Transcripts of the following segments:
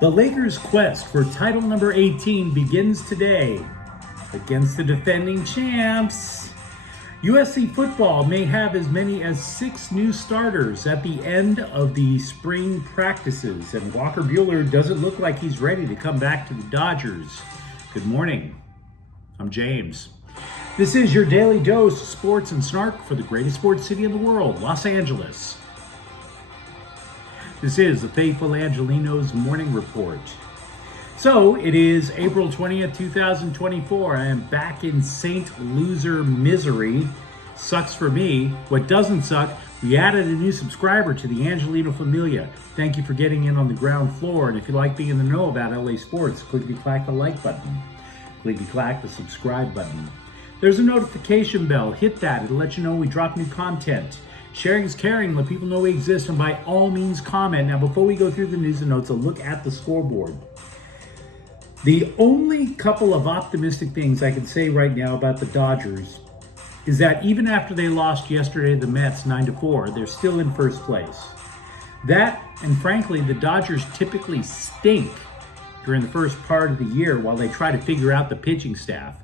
The Lakers' quest for title number 18 begins today against the defending champs. USC football may have as many as 6 new starters at the end of the spring practices, and Walker Buehler doesn't look like he's ready to come back to the Dodgers. Good morning. I'm James. This is your daily dose of sports and snark for the greatest sports city in the world, Los Angeles. This is the faithful Angelenos morning report. So it is April 20th, 2024. I am back in St. Loser misery. Sucks for me. What doesn't suck, we added a new subscriber to the Angeleno Familia. Thank you for getting in on the ground floor. And if you like being in the know about LA sports, clickety-clack the like button. Clickety-clack the subscribe button. There's a notification bell. Hit that. It'll let you know when we drop new content. Sharing is caring. Let people know we exist, and by all means comment. Now, before we go through the news and notes, a look at the scoreboard. The only couple of optimistic things I can say right now about the Dodgers is that even after they lost yesterday to the Mets 9-4, they're still in first place. That, and frankly, the Dodgers typically stink during the first part of the year while they try to figure out the pitching staff.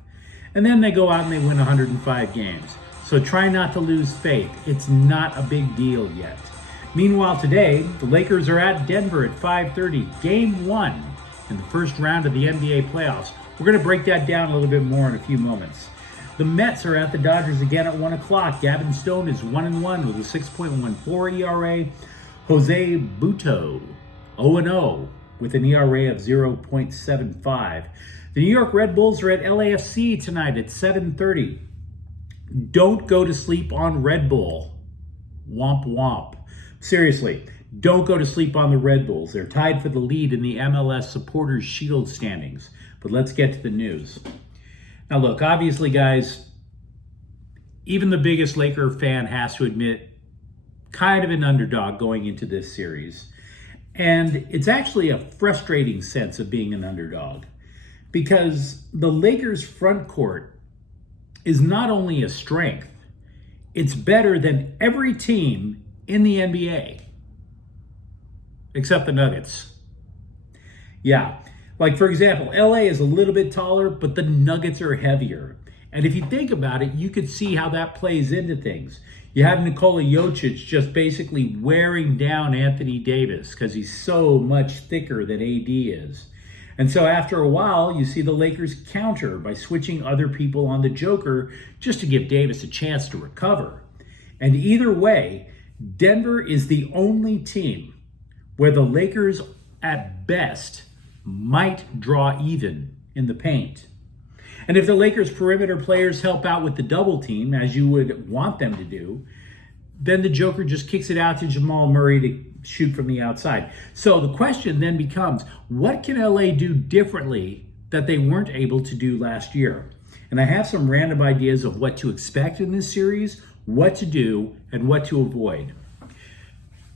And then they go out and they win 105 games. So try not to lose faith. It's not a big deal yet. Meanwhile, today, the Lakers are at Denver at 5:30, game 1 in the first round of the NBA playoffs. We're going to break that down a little bit more in a few moments. The Mets are at the Dodgers again at 1 o'clock. Gavin Stone is 1-1 with a 6.14 ERA. Jose Butto, 0-0 with an ERA of 0.75. The New York Red Bulls are at LAFC tonight at 7:30. Don't go to sleep on Red Bull. Womp womp. Seriously, don't go to sleep on the Red Bulls. They're tied for the lead in the MLS Supporters Shield standings. But let's get to the news. Now look, obviously guys, even the biggest Laker fan has to admit kind of an underdog going into this series. And it's actually a frustrating sense of being an underdog, because the Lakers front court is not only a strength, it's better than every team in the NBA. Except the Nuggets. Yeah, like for example, LA is a little bit taller, but the Nuggets are heavier. And if you think about it, you could see how that plays into things. You have Nikola Jokic just basically wearing down Anthony Davis because he's so much thicker than AD is. And so after a while, you see the Lakers counter by switching other people on the Joker just to give Davis a chance to recover. And either way, Denver is the only team where the Lakers, at best, might draw even in the paint. And if the Lakers' perimeter players help out with the double team, as you would want them to do, then the Joker just kicks it out to Jamal Murray to shoot from the outside. So the question then becomes, what can LA do differently that they weren't able to do last year? And I have some random ideas of what to expect in this series, what to do, and what to avoid.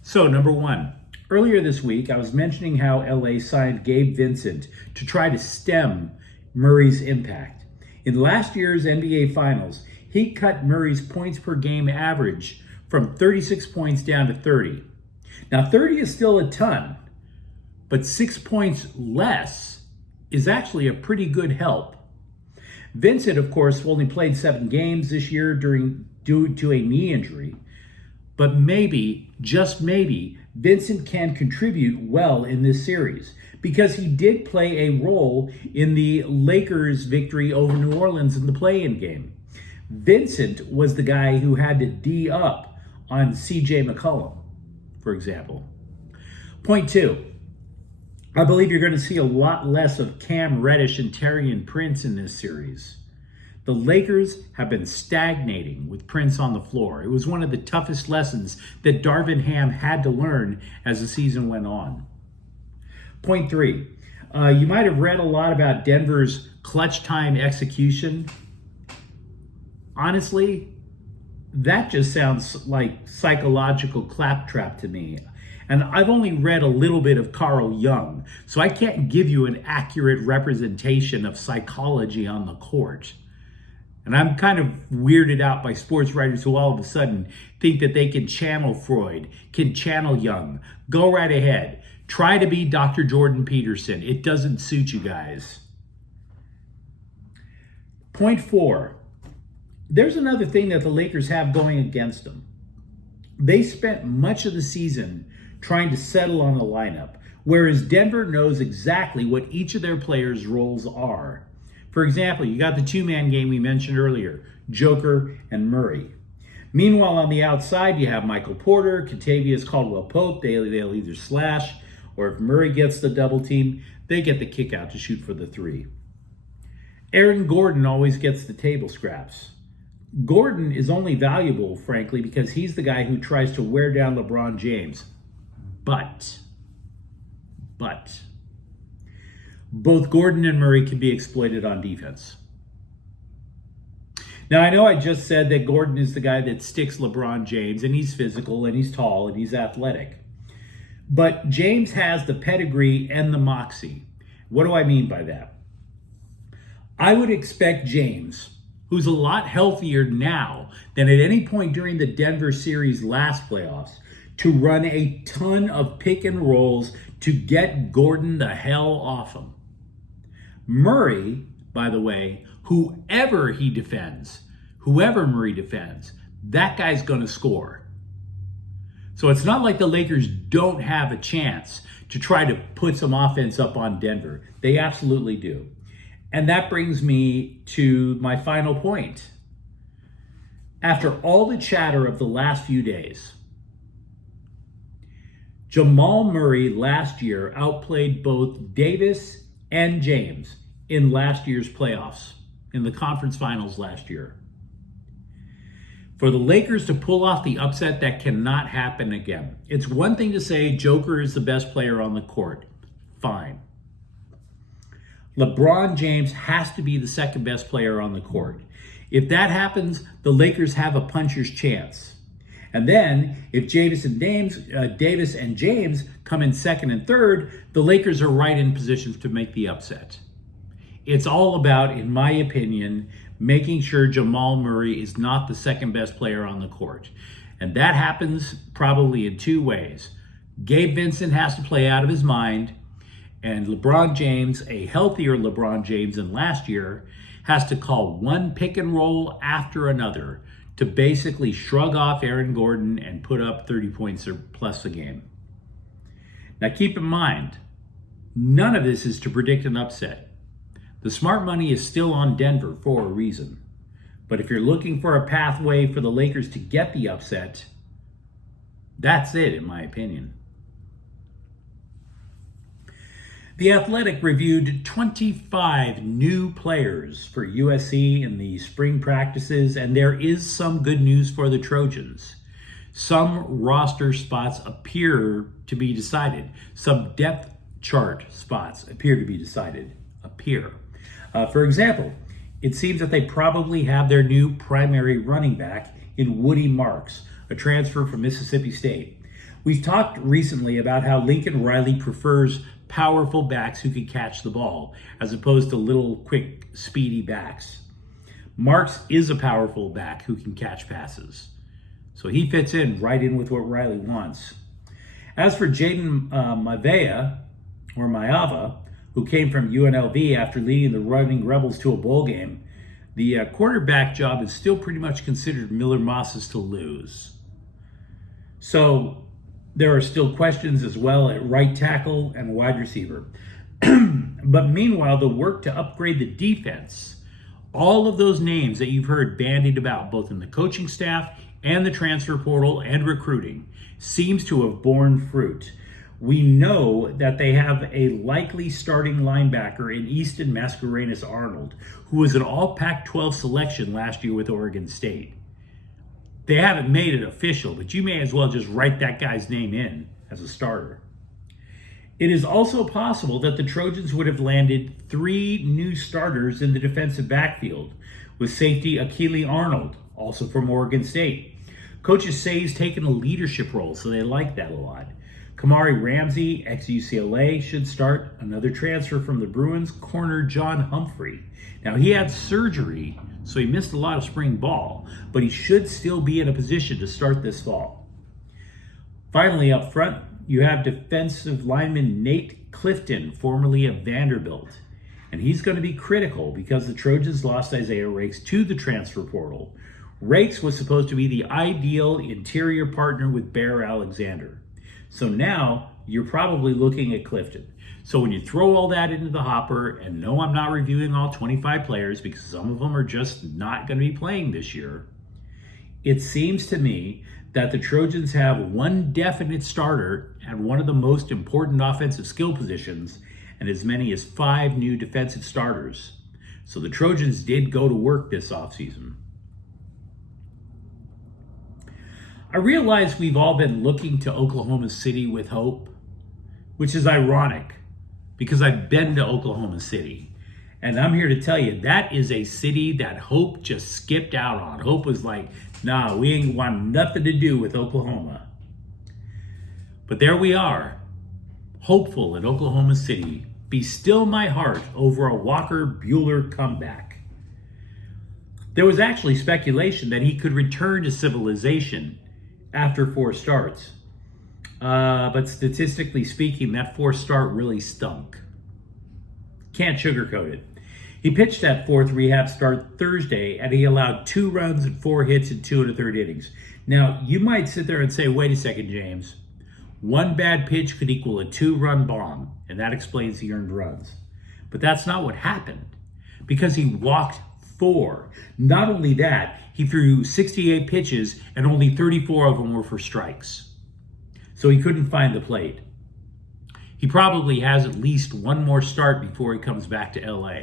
So number 1, earlier this week, I was mentioning how LA signed Gabe Vincent to try to stem Murray's impact. In last year's NBA Finals, he cut Murray's points per game average from 36 points down to 30. Now, 30 is still a ton, but 6 points less is actually a pretty good help. Vincent, of course, only played 7 games this year due to a knee injury, but maybe, just maybe, Vincent can contribute well in this series because he did play a role in the Lakers' victory over New Orleans in the play-in game. Vincent was the guy who had to D up on CJ McCollum, for example. Point 2, I believe you're going to see a lot less of Cam Reddish and Taurean Prince in this series. The Lakers have been stagnating with Prince on the floor. It was one of the toughest lessons that Darvin Ham had to learn as the season went on. Point 3, you might have read a lot about Denver's clutch time execution. Honestly, that just sounds like psychological claptrap to me. And I've only read a little bit of Carl Jung, so I can't give you an accurate representation of psychology on the court. And I'm kind of weirded out by sports writers who all of a sudden think that they can channel Freud, can channel Jung. Go right ahead. Try to be Dr. Jordan Peterson. It doesn't suit you guys. Point 4. There's another thing that the Lakers have going against them. They spent much of the season trying to settle on a lineup, whereas Denver knows exactly what each of their players' roles are. For example, you got the two-man game we mentioned earlier, Joker and Murray. Meanwhile, on the outside, you have Michael Porter, Kentavious Caldwell-Pope. They'll either slash, or if Murray gets the double team, they get the kick out to shoot for the 3. Aaron Gordon always gets the table scraps. Gordon is only valuable, frankly, because he's the guy who tries to wear down LeBron James. But, both Gordon and Murray can be exploited on defense. Now, I know I just said that Gordon is the guy that sticks LeBron James, and he's physical, and he's tall, and he's athletic. But James has the pedigree and the moxie. What do I mean by that? I would expect James, who's a lot healthier now than at any point during the Denver series last playoffs, to run a ton of pick and rolls to get Gordon the hell off him. Murray, by the way, whoever Murray defends, that guy's going to score. So it's not like the Lakers don't have a chance to try to put some offense up on Denver. They absolutely do. And that brings me to my final point. After all the chatter of the last few days, Jamal Murray last year outplayed both Davis and James in last year's playoffs, in the conference finals last year. For the Lakers to pull off the upset, that cannot happen again. It's one thing to say Joker is the best player on the court. Fine. LeBron James has to be the second best player on the court. If that happens, the Lakers have a puncher's chance. And then, if Davis and James come in second and third, the Lakers are right in position to make the upset. It's all about, in my opinion, making sure Jamal Murray is not the second best player on the court. And that happens probably in 2 ways. Gabe Vincent has to play out of his mind, and LeBron James, a healthier LeBron James than last year, has to call one pick and roll after another to basically shrug off Aaron Gordon and put up 30 points or plus a game. Now keep in mind, none of this is to predict an upset. The smart money is still on Denver for a reason. But if you're looking for a pathway for the Lakers to get the upset, that's it, in my opinion. The Athletic reviewed 25 new players for USC in the spring practices, and there is some good news for the Trojans. Some roster spots appear to be decided. Some depth chart spots appear to be decided. For example, it seems that they probably have their new primary running back in Woody Marks, a transfer from Mississippi State. We've talked recently about how Lincoln Riley prefers powerful backs who can catch the ball, as opposed to little, quick, speedy backs. Marks is a powerful back who can catch passes. So he fits in right in with what Riley wants. As for Jaden Maava, who came from UNLV after leading the Running Rebels to a bowl game, the quarterback job is still pretty much considered Miller Moss's to lose. So there are still questions as well at right tackle and wide receiver. But meanwhile, the work to upgrade the defense, all of those names that you've heard bandied about, both in the coaching staff and the transfer portal and recruiting, seems to have borne fruit. We know that they have a likely starting linebacker in Easton Mascarenas-Arnold, who was an all Pac-12 selection last year with Oregon State. They haven't made it official, but you may as well just write that guy's name in as a starter. It is also possible that the Trojans would have landed 3 new starters in the defensive backfield, with safety Akili Arnold, also from Oregon State. Coaches say he's taken a leadership role, so they like that a lot. Kamari Ramsey, ex-UCLA, should start. Another transfer from the Bruins, corner John Humphrey. Now, he had surgery, so he missed a lot of spring ball, but he should still be in a position to start this fall. Finally, up front, you have defensive lineman Nate Clifton, formerly of Vanderbilt. And he's going to be critical because the Trojans lost Isaiah Rakes to the transfer portal. Rakes was supposed to be the ideal interior partner with Bear Alexander. So now you're probably looking at Clifton. So when you throw all that into the hopper, and no, I'm not reviewing all 25 players because some of them are just not going to be playing this year, it seems to me that the Trojans have one definite starter at one of the most important offensive skill positions and as many as 5 new defensive starters. So the Trojans did go to work this offseason. I realize we've all been looking to Oklahoma City with hope, which is ironic because I've been to Oklahoma City. And I'm here to tell you that is a city that Hope just skipped out on. Hope was like, nah, we ain't want nothing to do with Oklahoma. But there we are, hopeful in Oklahoma City. Be still my heart over a Walker Buehler comeback. There was actually speculation that he could return to civilization after 4 starts. But statistically speaking, that 4th start really stunk. Can't sugarcoat it. He pitched that 4th rehab start Thursday, and he allowed 2 runs and 4 hits in 2 1/3 innings. Now, you might sit there and say, wait a second, James. 1 bad pitch could equal a 2-run bomb, and that explains the earned runs. But that's not what happened, because he walked 4. Not only that, he threw 68 pitches, and only 34 of them were for strikes. So he couldn't find the plate. He probably has at least 1 more start before he comes back to LA.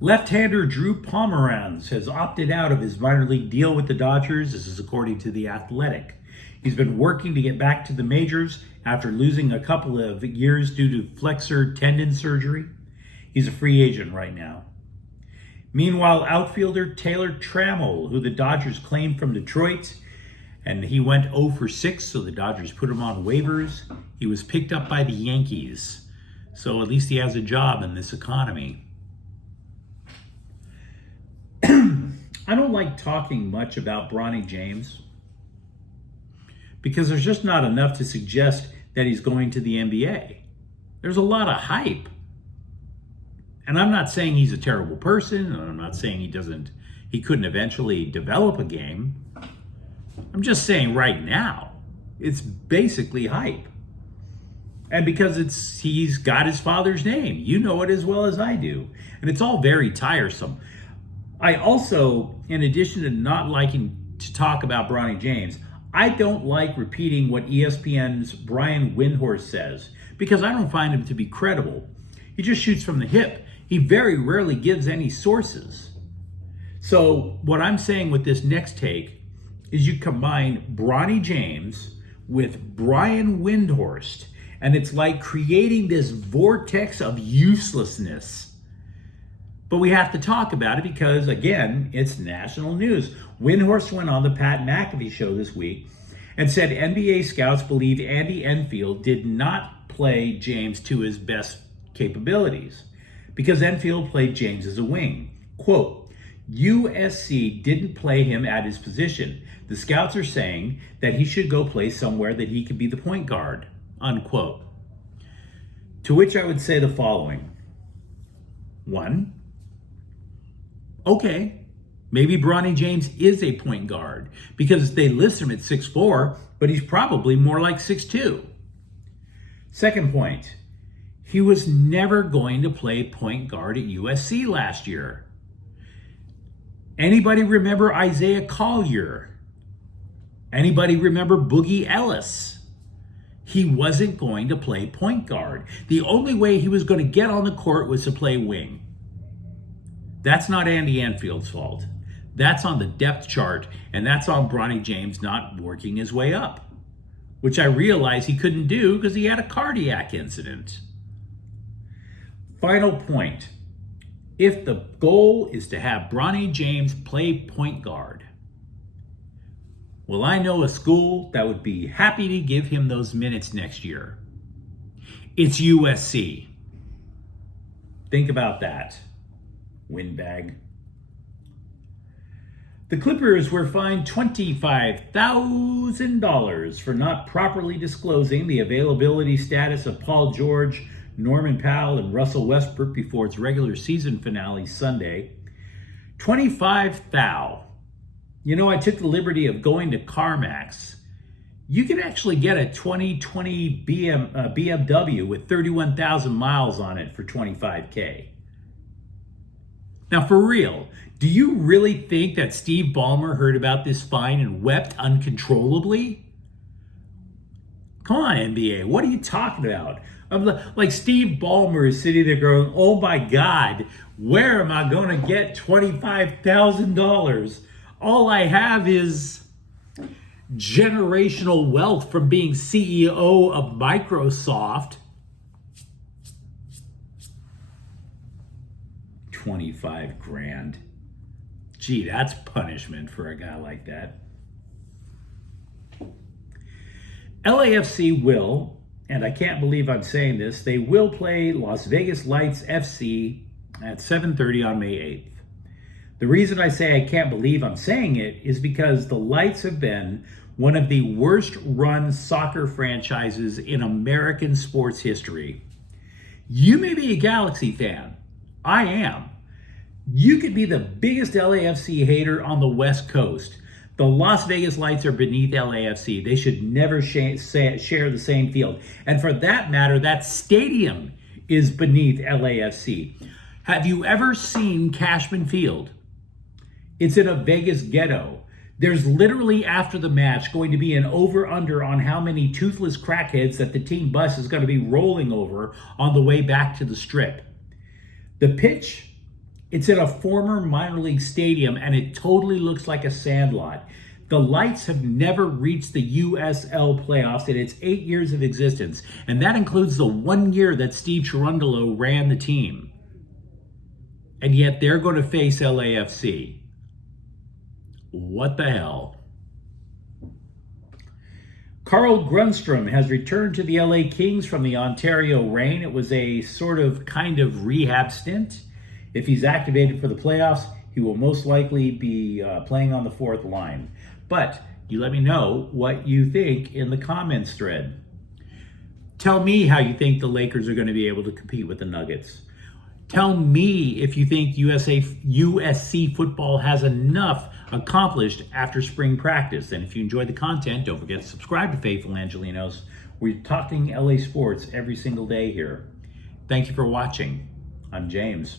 Left-hander Drew Pomeranz has opted out of his minor league deal with the Dodgers. This is according to The Athletic. He's been working to get back to the majors after losing a couple of years due to flexor tendon surgery. He's a free agent right now. Meanwhile, outfielder Taylor Trammell, who the Dodgers claimed from Detroit, and he went 0 for 6, so the Dodgers put him on waivers. He was picked up by the Yankees, so at least he has a job in this economy. I don't like talking much about Bronny James because there's just not enough to suggest that he's going to the NBA. There's a lot of hype. And I'm not saying he's a terrible person, and I'm not saying he couldn't eventually develop a game. I'm just saying right now, it's basically hype. And because he's got his father's name. You know it as well as I do. And it's all very tiresome. I also, in addition to not liking to talk about Bronny James, I don't like repeating what ESPN's Brian Windhorst says because I don't find him to be credible. He just shoots from the hip. He very rarely gives any sources. So what I'm saying with this next take is you combine Bronny James with Brian Windhorst, and it's like creating this vortex of uselessness. But we have to talk about it because, again, it's national news. Windhorst went on the Pat McAfee show this week and said NBA scouts believe Andy Enfield did not play James to his best capabilities because Enfield played James as a wing. Quote, USC didn't play him at his position. The scouts are saying that he should go play somewhere that he could be the point guard, unquote. To which I would say the following. 1, okay, maybe Bronny James is a point guard because they list him at 6'4", but he's probably more like 6'2". Second point, he was never going to play point guard at USC last year. Anybody remember Isaiah Collier? Anybody remember Boogie Ellis? He wasn't going to play point guard. The only way he was going to get on the court was to play wing. That's not Andy Enfield's fault. That's on the depth chart, and that's on Bronny James not working his way up, which I realize he couldn't do because he had a cardiac incident. Final point. If the goal is to have Bronny James play point guard, well, I know a school that would be happy to give him those minutes next year. It's USC. Think about that. Windbag. The Clippers were fined $25,000 for not properly disclosing the availability status of Paul George, Norman Powell, and Russell Westbrook before its regular season finale Sunday. 25,000. You know, I took the liberty of going to CarMax. You can actually get a 2020 BMW with 31,000 miles on it for $25K. Now, for real, do you really think that Steve Ballmer heard about this fine and wept uncontrollably? Come on, NBA, what are you talking about? Like Steve Ballmer is sitting there going, oh my God, where am I going to get $25,000? All I have is generational wealth from being CEO of Microsoft. 25 grand. Gee, that's punishment for a guy like that. LAFC will, and I can't believe I'm saying this, they will play Las Vegas Lights FC at 7:30 on May 8th. The reason I say I can't believe I'm saying it is because the Lights have been one of the worst run soccer franchises in American sports history. You may be a Galaxy fan. I am. You could be the biggest LAFC hater on the West Coast. The Las Vegas Lights are beneath LAFC. They should never share the same field. And for that matter, that stadium is beneath LAFC. Have you ever seen Cashman Field? It's in a Vegas ghetto. There's literally, after the match, going to be an over-under on how many toothless crackheads that the team bus is going to be rolling over on the way back to the Strip. The pitch, it's in a former minor league stadium, and it totally looks like a sandlot. The Lights have never reached the USL playoffs in its 8 years of existence, and that includes the 1 year that Steve Cherundolo ran the team. And yet they're going to face LAFC. What the hell? Carl Grundstrom has returned to the LA Kings from the Ontario Reign. It was a sort of kind of rehab stint. If he's activated for the playoffs, he will most likely be playing on the fourth line. But you let me know what you think in the comments thread. Tell me how you think the Lakers are going to be able to compete with the Nuggets. Tell me if you think USC football has enough accomplished after spring practice. And if you enjoyed the content, don't forget to subscribe to Faithful Angelenos. We're talking LA sports every single day here. Thank you for watching. I'm James.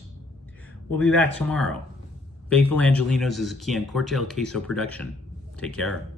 We'll be back tomorrow. Faithful Angelenos is a Kian Cortel Queso production. Take care.